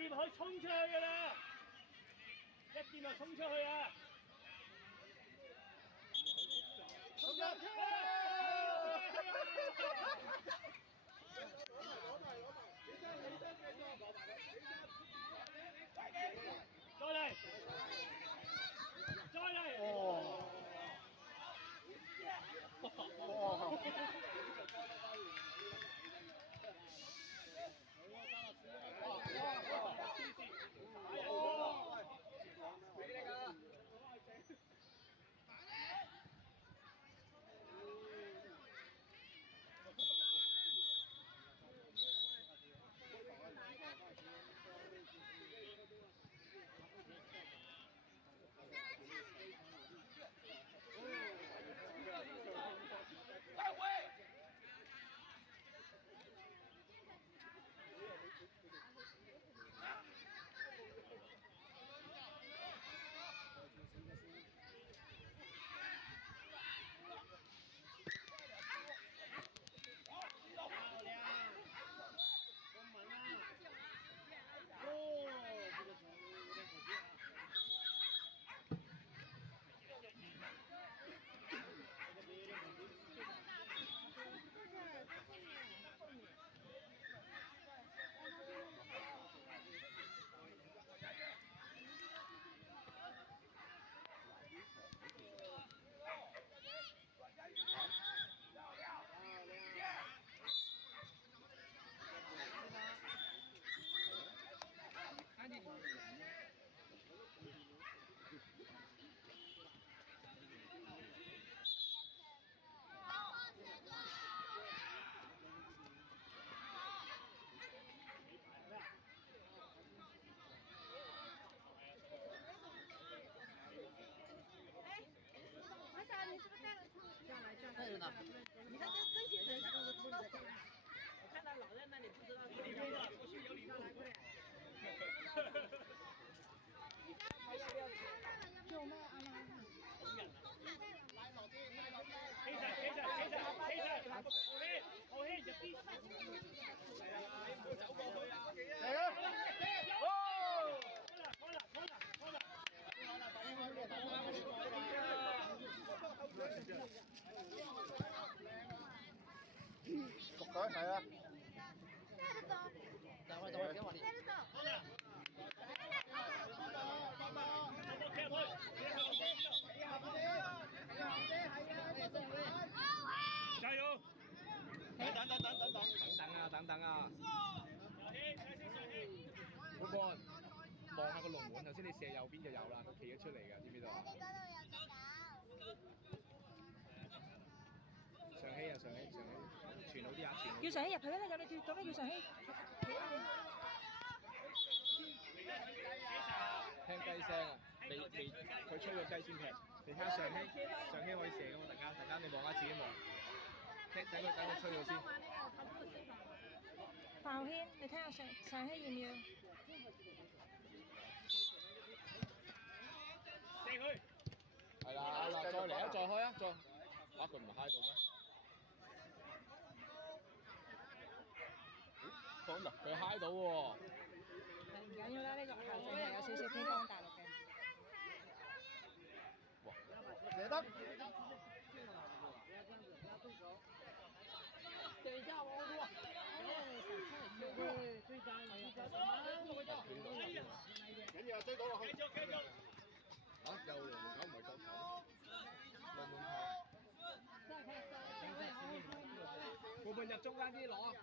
掂可以衝出去㗎啦，一掂就衝出去啊！衝出去！再嚟！再嚟！哦！哇！俾你㗎！快回！漂亮！攻门啊！哦，这个球有点可惜啊。这个有点可惜。看见你。我想你是不是带了带着呢。你看这真心人是不是都死了？我看到老在那里不知道是谁的，我去有礼貌。还要不要吃？有卖啊吗？來落啲，企實，後氣入啲。係啊，你唔好走過去啊！嚟啊！哦！開啦！熟隊係啊。帶得走。等會俾我哋。帶得走。加油！等啊！嗰個望下個龍門，頭先你射右邊就有啦，佢企咗出嚟㗎，知唔知道啊？你嗰度有隻狗。上希，傳好啲啊！叫上希入去啦！咁你做咩叫上希？聽雞聲啊！未，佢吹個雞先劈。你睇下上希可以射㗎嘛？大家你望下自己望，等佢吹咗先。范軒，你睇下上希要唔要？射佢！係啦，再嚟啊！再開啊！再，啊佢唔係嗨到咩？放嗱，佢嗨到喎。唔緊要啦，呢個球證係有少少偏幫大陸嘅。哇！射得！等一下，我錄。緊要啊！追到落去！繼續。啊！又龍門球唔係角球，龍門球。會唔會入中間啲攞？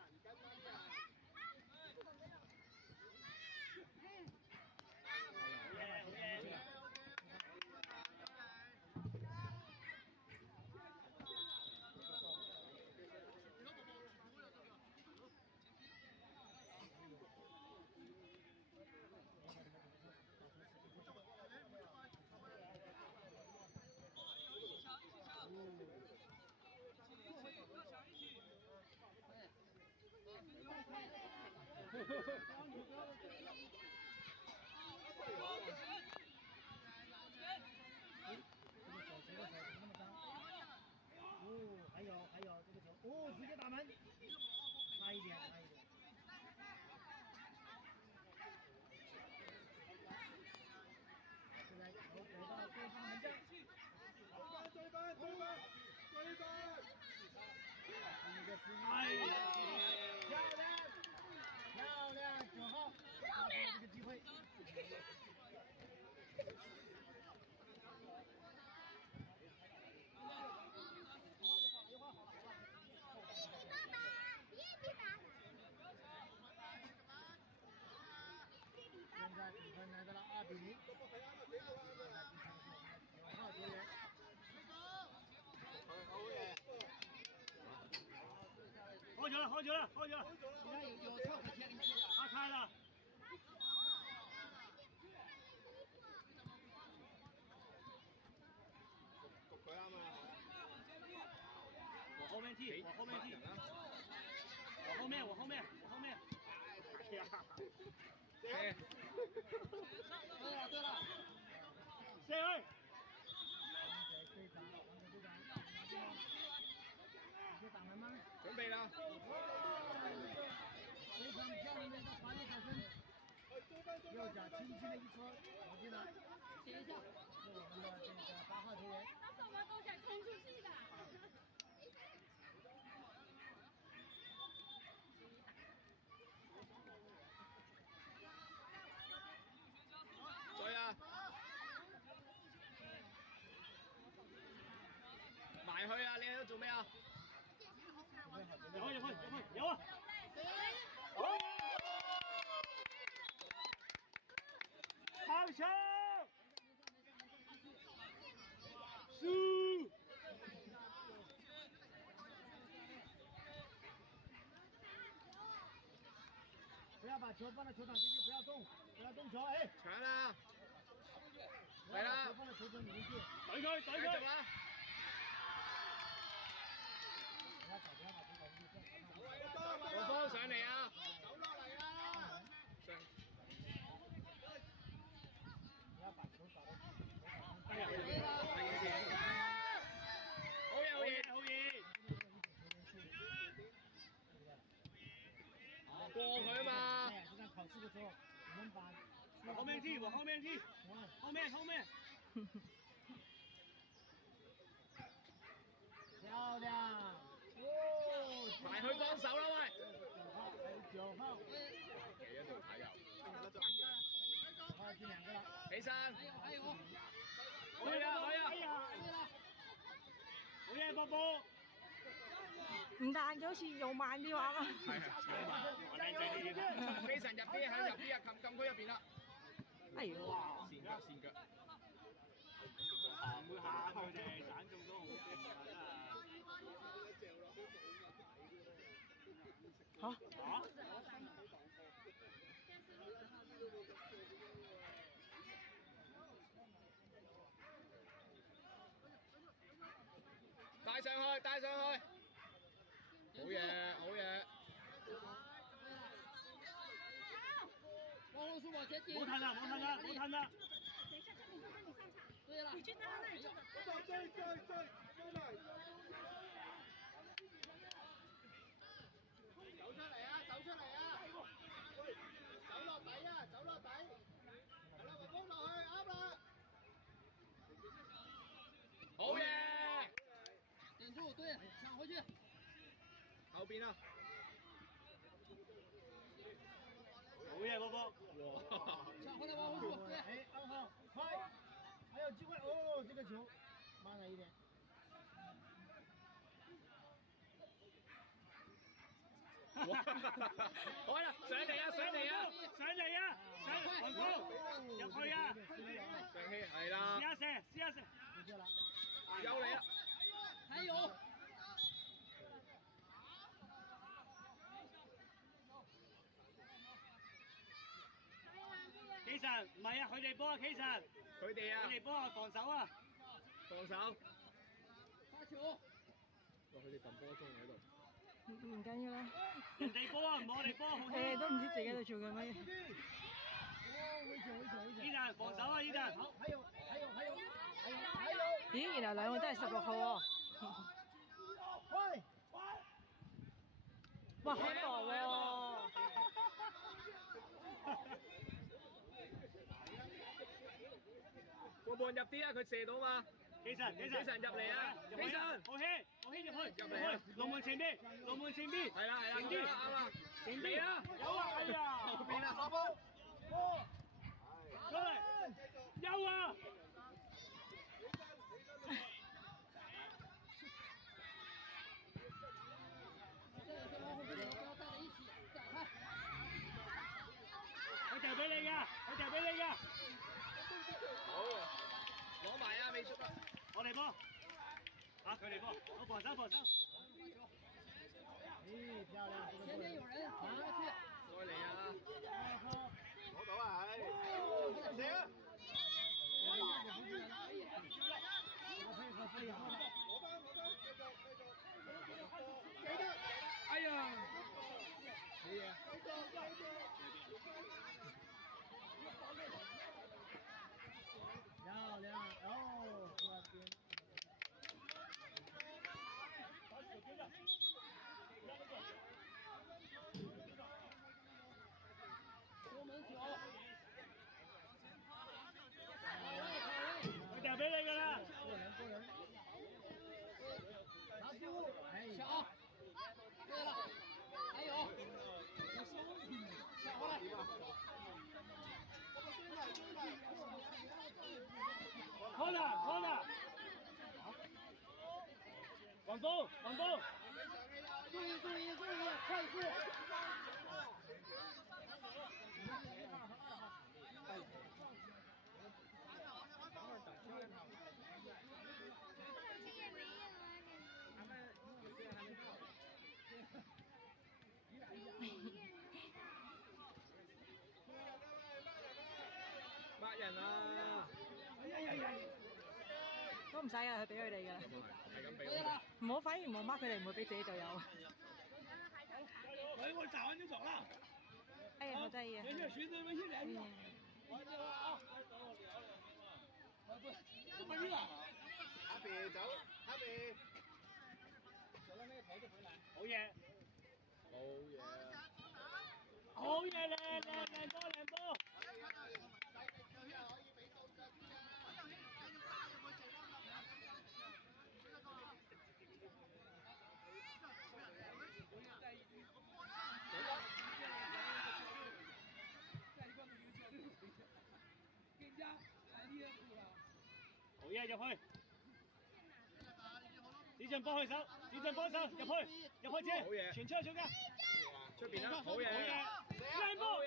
还有这个球，哦，直接打门，差一点。哎呀，漂亮，漂亮，9号，把握这个机会。现在比分来到了2-0。9号球员。好球了，好球了，好球了！你看有错可贴，他开了。焗佢啱啊！我後面踢，我後面踢，我後面，我後面，我後面。哎呀！射！对了，射去！队长，有挡人吗？準備啦！非常漂亮的一个滑力转身，右脚轻轻的一戳，投进了。停一下，是我们的这个8号球员。当时我们都想冲出去的。追啊！埋去啊！你喺度做咩啊？有去，有啊！好球！輸！不要把球放到球场进去，不要动，不要动球，哎！搶啦！嚟啦！球放到球场里面去。懟佢，繼續啊！不要把球放进去。我方上嚟啊！走落嚟啊！上。不要把球打到球场上。哎呀！好嘢，好嘢，好嘢！過佢啊嘛！就在考试的时候，我们把往後面踢，往後面踢，後面。漂亮！哦，埋去幫手啦喂！9號，企喺度睇啊！ 9號進2個啦。起身！好呀！好嘢，波波！唔彈咗好似用慢啲話嘛。係係。飛神入啲，喺入啲啊！禁區入邊啦。哎呀！跣腳。行會下佢哋斬中都好驚嚇！帶上去！好嘢！往后速往前顶。冇褪啦！等一下，这里就跟你上场。对了，你去到那里坐着。追！走出嚟啊！走落底啊！係啦，咪幫落去，啱啦！好嘢！顶住，对，抢回去。後邊啊！好嘢，波波！哇！抢回来往后速，对，哎，2號，快，还有机会哦，这个球慢了一点。好啦，上嚟啊！黃高入去啊！上氣係啦，試下射！有嚟啊！還有。企神，唔係啊，佢哋幫啊，企神，佢哋幫啊，防守啊！防守。發球。哇！佢哋揼波鐘喺度。唔緊要啦。人哋波啊，唔係我哋波，好誒都唔知自己喺度做緊乜嘢。危險！伊達防守啊，伊達。好，還有。咦，原來兩個都係16號喎。喂！哇，好薄喎！個波入啲啊！佢射到嘛？幾神入嚟啊！幾神，好輕入去，龍門前邊，係啦，前啲，啱啦，前啲啊，有啊，哎呀，後邊啊，打波，出嚟，有啊！佢掉俾你㗎，好，攞埋啊，未出啊！我嚟波，啊佢嚟波，我防守。哎，漂亮，前面有人，跑过去。再嚟啊！攞到啊，係，射啊！配合非常好。哎呀！可以。漂亮，哦，左边。出门球。佢掉俾你㗎啦！过人。拿住，哎，抢。对了，还有。抢回来。corner，黃波，注意，快速。抹人啊！都唔使㗎，佢俾佢哋㗎啦。係咁俾唔好，反而唔好 mark 佢哋，唔會俾自己隊友。我打完就走了。哎呀，好得意啊！沒事，循着微信聯繫。這麼熱。阿肥走，阿肥。走到那個頭就回來。好嘢，靚波。好嘢，入去。子俊幫佢手，入去先。好嘢。傳出去嘅。出邊啦，好嘢。靚波。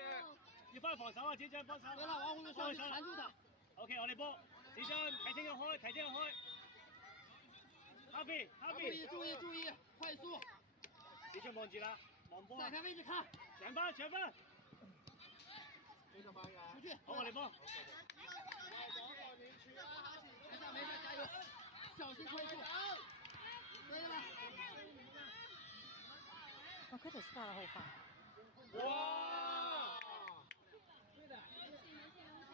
要翻防守啊，子俊幫手。对了，王红的手缠住他。OK， 我哋波。子俊提前開。哈比。注意，快速。子俊望住啦，望波。散開位置看。搶分。出去。好，我哋波。沒事，加油，小心快速。對了。哇，佢條 style 好快。哇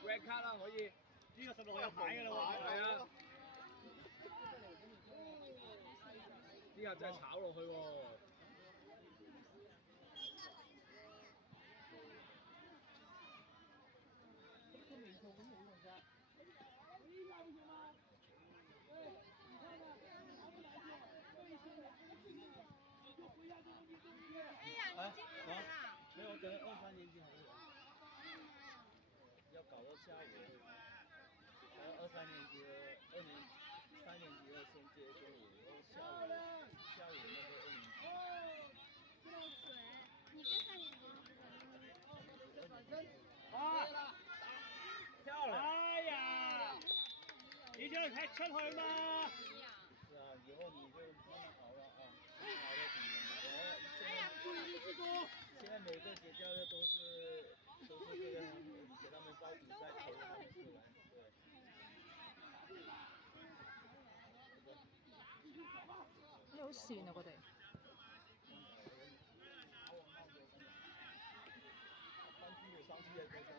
！red card 啦，可以。呢個16有牌㗎啦喎。係啊。呢個真係炒落去喎。没有，等2、3年级还有，要搞到下午，还有2、3年级的3年级的先接中午，然后下午那个2年级。漏水，你跟3年级啊！漂亮！哎呀，你就踢出去嘛！是啊，以後你就慢慢熬了啊，熬到底。哎呀，注意力集中。现在每个节教的都是给他们报比赛，投他们出来，对。你好跣啊，佢哋。班主有上去也可以的了。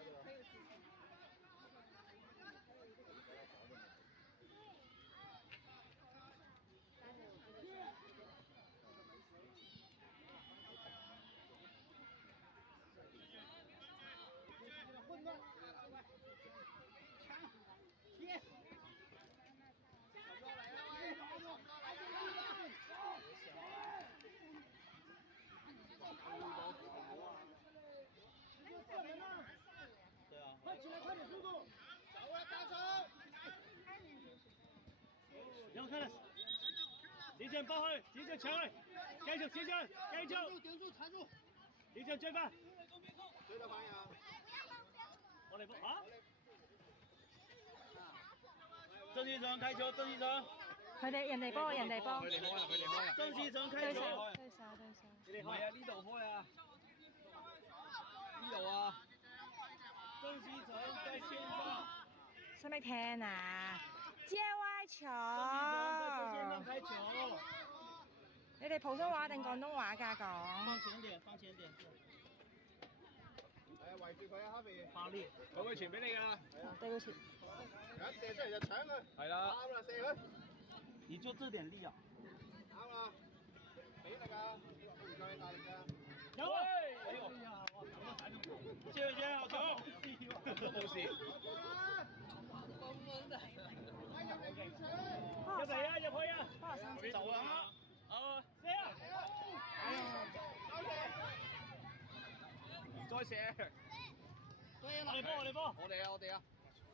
混乱，贴，振波去，子俊搶去，繼續子俊，繼續，顶住缠住，子俊追翻，追得翻呀！我哋波啊！郑西成開球，鄭西成，佢哋人哋波，人哋波，佢哋開啦，佢哋開啦。鄭西成對開球，手，對手，對手。唔係啊，呢度開啊，呢度啊。鄭西成在線上，使唔使聽啊？接歪球。鄭西成在線上開球，你哋普通話定廣東話㗎講？放前點，放前點，係啊，圍住佢啊，哈比。發力，佢會傳俾你㗎。對不起。一射出嚟就搶佢。係啦。啱啦，射佢。你就這點力啊！啱啦。俾力㗎，唔夠你大力㗎。有啊！哎呦，謝謝好球，冇事。入嚟啊！入去啊！走啊！好，射啊！再射。我哋波，我哋波。我哋啊，我哋啊。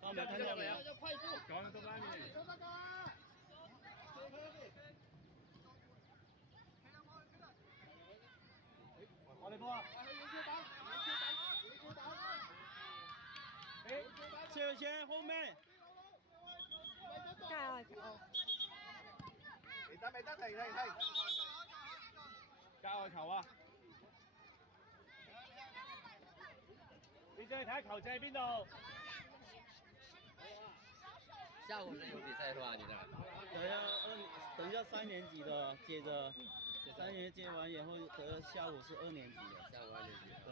我們看見沒有？要快速，講得到拉面。我哋波啊！謝謝後面，加油球！未得，停。加外球啊！你再睇下球掣喺邊度？下午是有比賽是吧？你这？等一下3年級的接着，3年接完以後，下午是2年級的。下午2年級。對。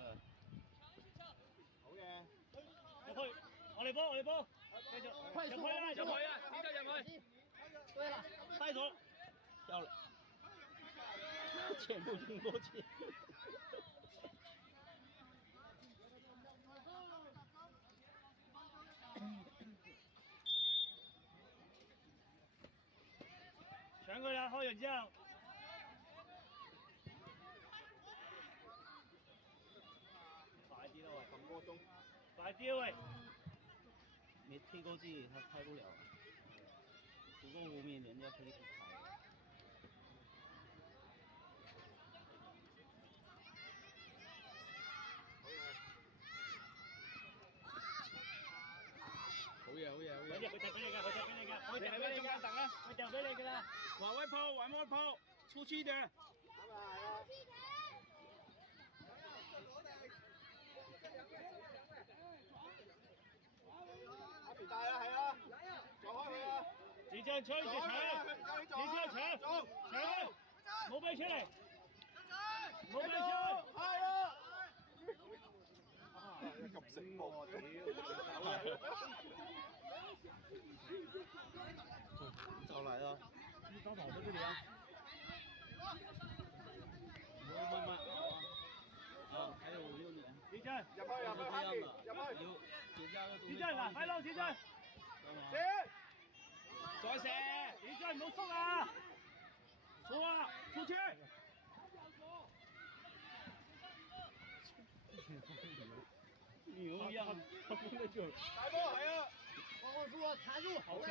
好嘅。入去，我哋波，繼續。快速，入去啊！入去啊！點解入去？对了，帶走，漂亮，全部衝過去。搶佢啦！開完之後，快啲啦喂！撳波鐘。快啲啊喂！沒推過去，他開不了。不過5米人家可以開。好嘢，佢踢俾你㗎，佢踢俾你㗎，佢掉俾你㗎啦。往外跑，出去一點。阿肥大啊，係啊，撞開佢啊！子張吹住搶，子張搶，冇俾出嚟，冇俾出嚟。係啊！咁醒目，找來了。你打跑到這裡啊？慢慢。啊，還有5、6年。子張，入去，節假日都子張嗱，快撈子張，再射，子張唔好縮啊！縮啊，出去！牛一樣，大波係啊！往住，缠住，好球！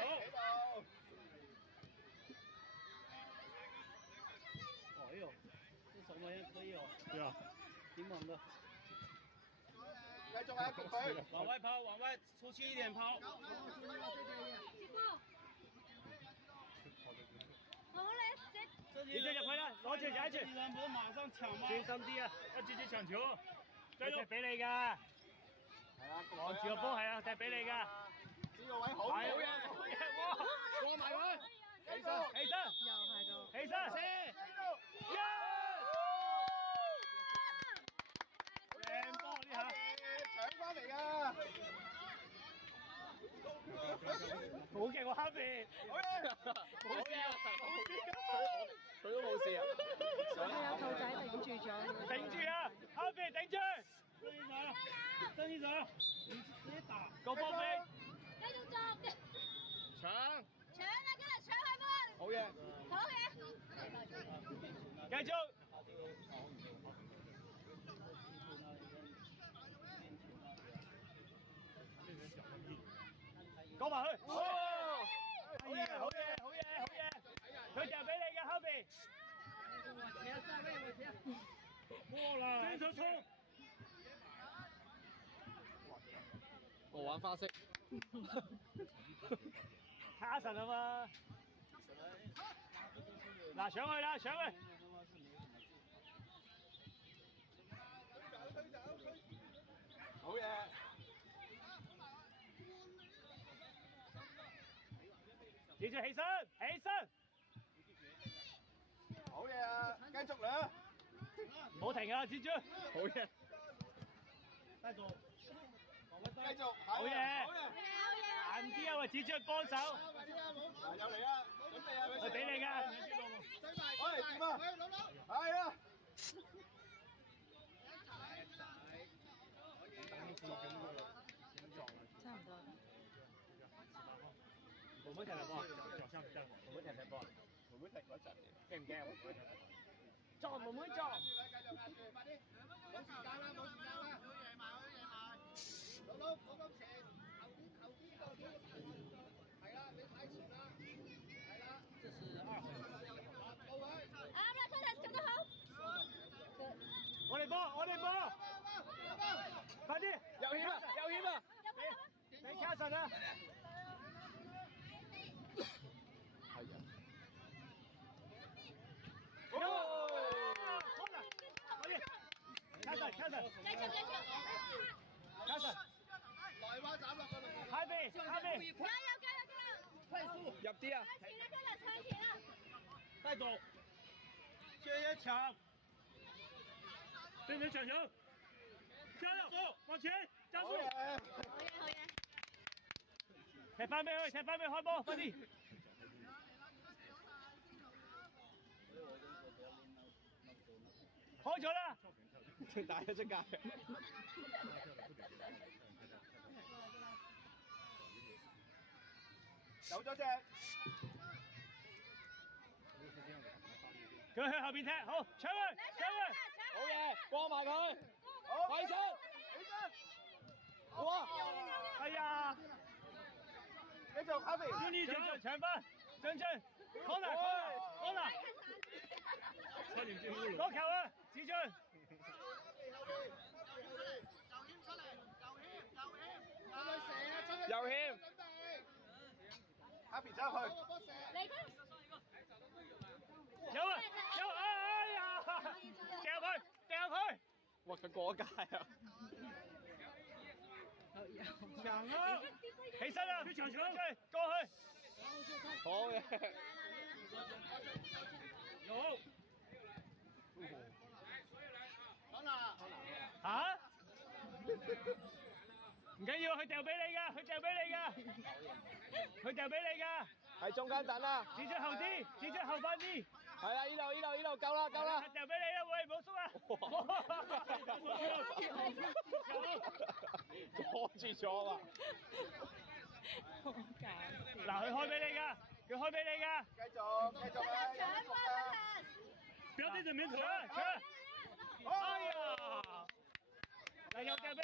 哎呦，這什麼也可以哦。對啊，挺猛的。繼續啊，焗佢！往外跑，往外出去一點跑。你再入去啦，攞住踩住。不是馬上搶嗎？專心啲啊，一次次搶球，踢俾你㗎。係啊，望住個波係啊，踢俾你㗎。呢個位好係嘅，哇！過埋佢，起身，起身，又係個。起身，靚波呢下，搶翻嚟㗎！好勁喎，哈比，好嘢，冇事啊，佢都冇事啊！佢有兔仔頂住咗。頂住啊，哈比頂住，鄭一成，你直接打。個波飛，繼續作，搶，搶啊！今日搶佢波，好嘢，好嘢！繼續，講埋去，好嘢，好嘢，好嘢，好嘢，佢就俾你嘅哈比。過啦，正手衝。我玩花式。卡神啊嘛！嗱，上去啦，上去！好嘢！記住起身，起身！好嘢啊！繼續啦！唔好停啊，蜘蛛！好嘢！帶住，繼續，好嘢！好嘢！硬啲啊，喂，蜘蛛幫手！又嚟啦！準備啊！係俾你㗎。喂，點啊？係啊！差唔多。妹妹踢波啊！腳上唔得，妹妹踢波啊！妹妹踢嗰陣，驚唔驚啊？妹妹踢。撞妹妹撞！快啲，冇時間啦，冇時間啦，好夜埋，好夜埋。老冇咁前，後邊個邊？係啦，你睇前啦，係啦。这是2回。後位。啊，不要推他，球得好。我哋波，我哋波！快啲！有險啊！有險啊！你卡神啊！係啊！卡神，卡神！繼續，繼續。卡神！來話斬落個路。下邊，下邊！加油，加油，加油！入啲啊！向前啦，真係向前啦！帶走，接一搶，正面搶球，加油，往前，加速！好嘢，好嘢。踢翻俾佢，踢翻俾佢開波，快啲！開咗啦！打咗出界。走咗隻。佢向後邊踢，好，搶佢，搶佢！好嘢，過埋佢。好，起身，起身。哇！哎呀！繼續，哈比。張力搶翻，張俊 ，corner，差點進入攞球啊！子俊。右險。哈比走去。嚟佢。有啊，有，哎呀！掉佢，掉佢！哇，佢過界啊！搶啊！起身啦！搶搶，過去！好嘅。有。嚇？唔緊要，佢掉俾你㗎，佢掉俾你㗎，佢掉俾你㗎。喺中間等啦。指出後啲，指出後翻啲。係啦，呢度，夠啦，夠啦。掉俾你啦，喂，唔好縮啊！阻住咗啊！嗱，佢開俾你㗎，佢開俾你㗎。繼續啦。搶翻不要對着面頭，搶！哎呀！嗱，又掉俾